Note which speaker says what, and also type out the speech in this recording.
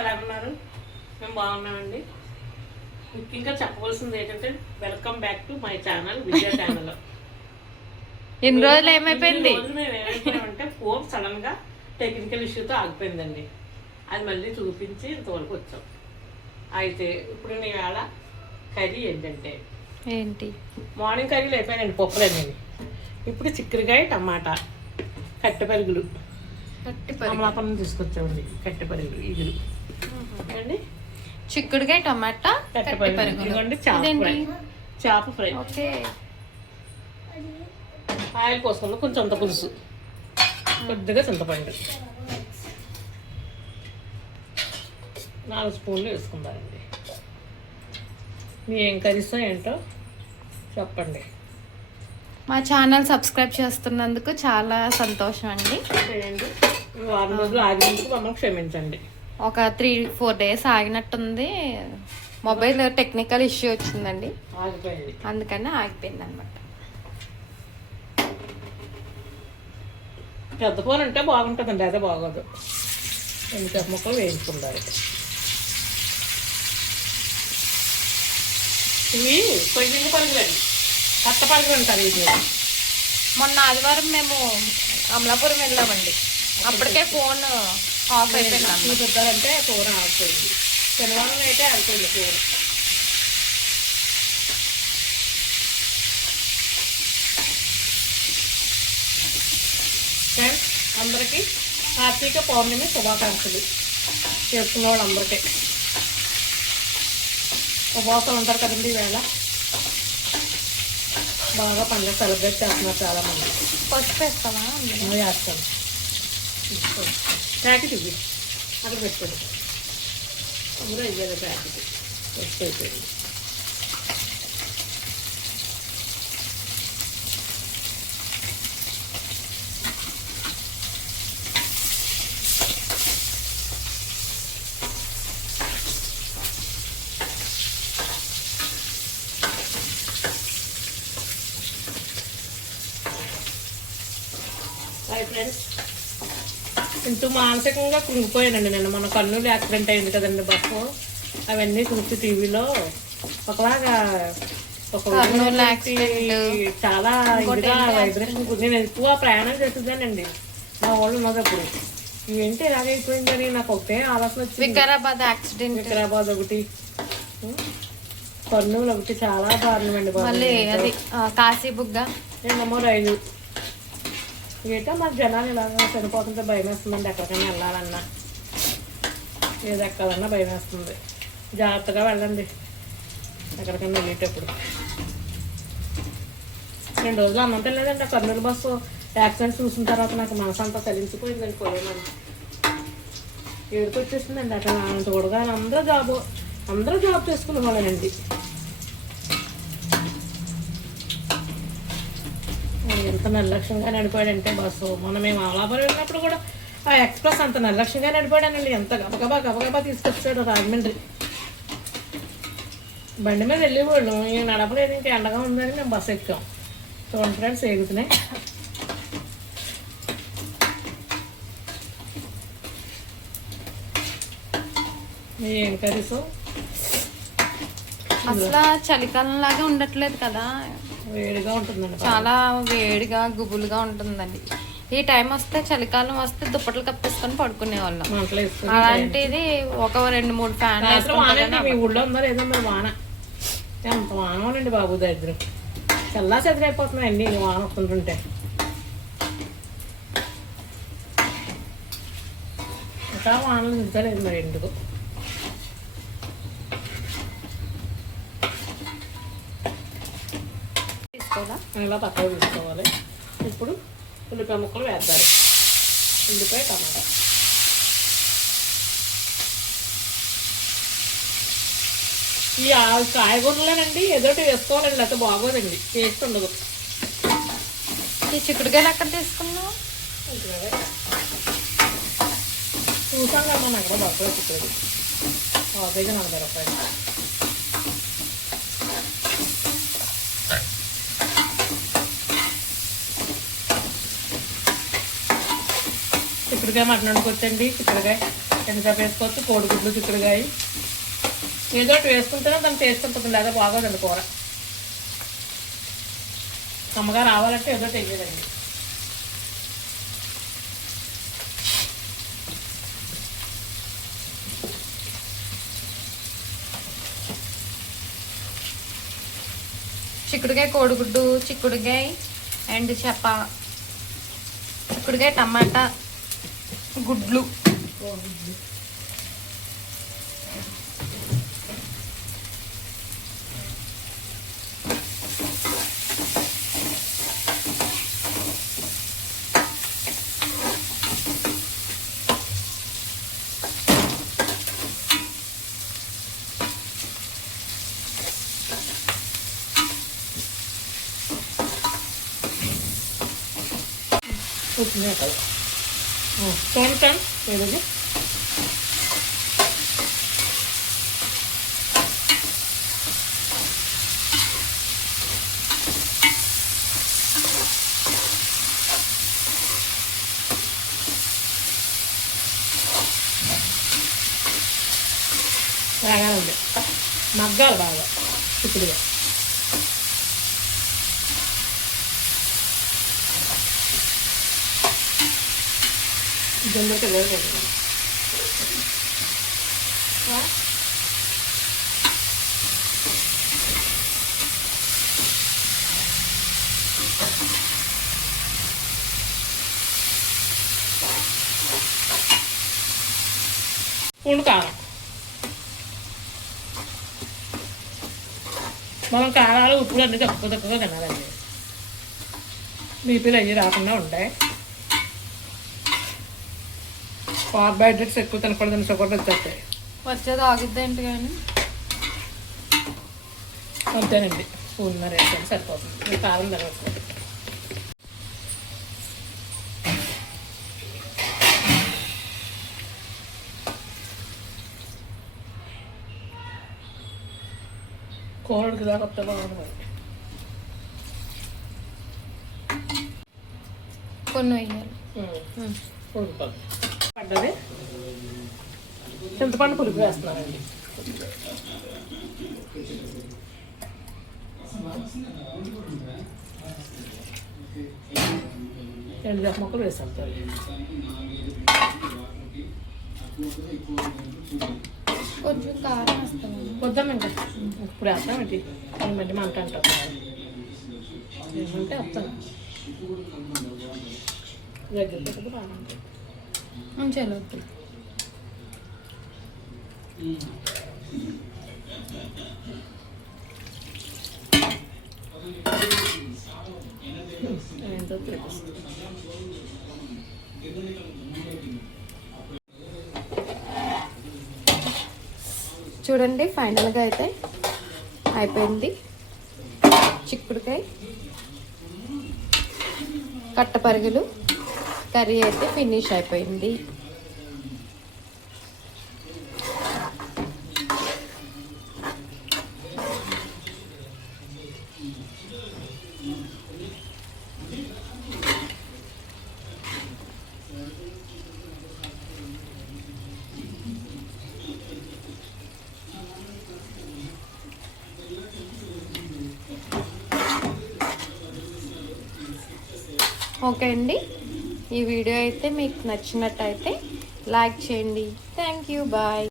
Speaker 1: ఎలా ఉన్నారు మేము బాగున్నామండి. ముఖ్యంగా చెప్పవలసింది ఏంటంటే welcome back to my channel Vijaya channel
Speaker 2: ఇన్ని రోజులు ఏమైపోయింది
Speaker 1: ఏమైపోయామంటే ఫోన్ సడన్గా టెక్నికల్ ఇష్యూతో ఆగిపోయిందండి. అది మళ్ళీ చూపించి ఇంతవరకు వచ్చాం. అయితే ఇప్పుడు నీ వేళ కర్రీ ఏంటంటే
Speaker 2: ఏంటి?
Speaker 1: మార్నింగ్ కర్రీలు అయిపోయానండి పప్పులన్నీ. ఇప్పుడు చిక్కుడుకాయ టమాటా కట్టెపరుగులు. అమలాపురం తీసుకొచ్చామండి కట్టెపరుగులు ఇగులు అండి
Speaker 2: చిక్కుడుకాయ టమాటా
Speaker 1: చేప? ఫ్రై. ఆయిల్ పోసుకుందాం కొంచెం అంత పులుసు. కొద్దిగా చింతపండు. నాలుగు స్పూన్లు వేసుకుందామండి. మీ ఏం కర్రీసో ఏంటో చెప్పండి.
Speaker 2: మా ఛానల్ సబ్స్క్రైబ్ చేస్తున్నందుకు చాలా సంతోషం అండి.
Speaker 1: వారం రోజులు ఆగినందుకు మమ్మల్ని క్షమించండి.
Speaker 2: ఒక త్రీ ఫోర్ డేస్ ఆగినట్టుంది. మొబైల్ టెక్నికల్ ఇష్యూ వచ్చిందండి.
Speaker 1: ఆగిపోయింది.
Speaker 2: అందుకని ఆగిపోయింది అనమాట
Speaker 1: పెద్ద ఫోన్ అంటే బాగుంటుందండి అదే బాగోదు. ఎన్ని ముక్కలు వేయించుకుంటారు. ఇవి పొయ్యి పరుగులండి. కట్ట పరుగులు అంటారు ఇది
Speaker 2: మొన్న ఆదివారం మేము అమలాపురం వెళ్ళామండి. అప్పటికే ఫోన్ ఆఫ్ అయిపోయింది.
Speaker 1: చూపిద్దారంటే కూర ఆగిపోయింది శనివారం అయితే ఆగిపోయింది కూర. ఫ్రెండ్స్ అందరికీ కార్తీక పౌర్ణమి శుభాకాంక్షలు. చేసుకున్న వాళ్ళందరికీ ఉపవాసం ఉంటారు కదండి ఈవేళ? బాగా పండుగ సెలబ్రేట్ చేస్తున్నారు చాలా మంది
Speaker 2: పసుపు వేస్తావా?
Speaker 1: వేస్తాను. പാക്കറ്റ് ഇല്ല അത് വെച്ചെടുക്കും നമ്മുടെ ഇതിലെ പാക്കറ്റ് വെച്ചിട്ട് Bye friends. ఇంటూ మానసికంగా కృంగిపోయానండి నేను. మన కర్నూలు యాక్సిడెంట్ అయింది కదండి బస్సు. అవన్నీ చూసి టీవీలో ఒకలాగా ఒక. చాలా ఇదిగా వైబ్రేషన్ నేను ఎక్కువ ప్రయాణం చేసేదానండి మా వాళ్ళు ఉన్నది అప్పుడు. ఇవేంటి ఎలాగైపోయిందని నాకు ఒకటే ఆలోచన వచ్చింది.
Speaker 2: వికారాబాద్ యాక్సిడెంట్.
Speaker 1: వికారాబాద్ ఒకటి? కర్నూలు ఒకటి చాలా దారుణమండి బాబు.
Speaker 2: మళ్ళీ అది కాశీబుగ్గ.
Speaker 1: నేనేమో రైలు ఏంటో మాకు జనాలు ఇలాగ చనిపోతుంటే భయం వేస్తుందండి. ఎక్కడికైనా వెళ్ళాలన్నా. ఏది ఎక్కాలన్నా భయం వేస్తుంది. జాగ్రత్తగా వెళ్ళండి. ఎక్కడికైనా వెళ్ళేటప్పుడు. రెండు రోజులు అన్నం తినలేదండి. ఆ కర్నూలు బస్సు యాక్సిడెంట్ చూసిన తర్వాత నాకు మనసు అంతా చలించిపోయిందండి పోలేమని ఏడుకొచ్చేసిందండి అక్కడ అంత కూడా అందరూ జాబ్ అందరూ జాబ్ చేసుకునే వాళ్ళనండి ఎంత నిర్లక్ష్యంగా నడిపాడంటే బస్సు మొన్న మేము అమలాపురం వెళ్ళినప్పుడు కూడా ఆ ఎక్స్ప్రెస్ అంత నిర్లక్ష్యంగా నడిపాడానండి ఎంత గబగబా గబగబా తీసుకొచ్చాడు రాజమండ్రి. బండి మీద వెళ్ళేవాళ్ళు. ఈ నడపలేదు ఇంకా ఎండగా ఉందని మేము బస్సు ఎక్కాం. చూడండి ఫ్రెండ్స్ ఎగుతున్నాయి ఏం కర్రీసు?
Speaker 2: అసలు చలికాలం లాగా ఉండట్లేదు కదా.
Speaker 1: వేడిగా ఉంటుందండి
Speaker 2: చాలా వేడిగా గుబులుగా ఉంటుందండి. ఈ టైం వస్తే చలికాలం వస్తే దుప్పట్లు కప్పేసుకొని పడుకునే వాళ్ళం. అలాంటిది ఒక రెండు మూడు ఫ్యాన్లు
Speaker 1: అండి మీ ఊళ్ళో ఉందో లేదో మరి వాన. ఎంత వాన ఉండండి బాబు దరిద్రం. చల్లా చెదిరైపోతున్నాయండి వాన వస్తుంటుంటే. ఇంకా వానలు దిద్దలేదు మరి ఎందుకు?
Speaker 2: తీసుకోవాలా
Speaker 1: ఇలా పక్కకు తీసుకోవాలి. ఇప్పుడు ఉల్లిపాయ ముక్కలు వేద్దారు ఉల్లిపాయ టమాటా. ఈ కాయగూరలేనండి ఏదోటి వేసుకోవాలండి లేకపోతే బాగోదండి టేస్ట్ ఉండదు.
Speaker 2: ఈ చిక్కుడుకాయలు ఎక్కడ తీసుకున్నావు?
Speaker 1: చూసాం కదా మన అక్కడ బట్టలు చిక్కుడు కేజీ నలభై రూపాయలు. చిక్కుడుకాయ మటన్ వండుకోవచ్చండి. చిక్కుడుకాయ ఎంతసేపు వేసుకోవచ్చు కోడిగుడ్లు చిక్కుడుకాయ. ఏదో ఒకటి వేసుకుంటేనే దాన్ని టేస్ట్ ఉంటుంది లేదా బాగోదండి కూర. అమ్మగా రావాలంటే ఏదో తెలియదండి.
Speaker 2: చిక్కుడుకాయ కోడిగుడ్డు చిక్కుడుకాయ అండ్ చెప్ప చిక్కుడుకాయ టమాటా గుడ్లు
Speaker 1: ఉప్పు కదా చూడండి ఏదది బాగా ఉంది మగ్గాలి బాగా చిక్కుడుగా జొన్నకి లేదు కదా. ఆ? పూడు కారం మనం కారాలు ఉప్పులు అన్నీ తక్కువ తక్కువగా తినాలండి బీపీలు అయ్యి రాకుండా ఉంటాయి కార్బోహైడ్రేట్స్ ఎక్కువ తినకూడదని షుగర్ వచ్చేస్తాయి
Speaker 2: వచ్చేది ఆగిద్ది ఏంటి కానీ
Speaker 1: అంతేనండి స్పూన్నర వేసాను సరిపోతుంది మీకు కారం తినవచ్చు కూరడికి దాకా వస్తే బాగుంటుంది
Speaker 2: కొన్ని వేయాలి ఉమ్.
Speaker 1: ఉడికిపోతుంది పడ్డది. చింతపండు పులుపు వేస్తున్నానండి. రెండు చేప మొక్కలు వేసాం
Speaker 2: కొంచెం కారం వేస్తామండి.
Speaker 1: వద్దాం ఇంకా ఇప్పుడు వేస్తాం ఏంటి మళ్ళీ మంట అంటారు. ఏమంటే వస్తాను దగ్గర పెట్టుకు బాగుంటుంది.
Speaker 2: ఉంచాలి వద్దు చూడండి ఫైనల్గా అయితే అయిపోయింది. చిక్కుడుకాయ కట్టపరుగులు కర్రీ అయితే ఫినిష్ అయిపోయింది. ఓకే అండి. ఈ వీడియో అయితే మీకు నచ్చినట్టయితే లైక్ చేయండి. Thank you bye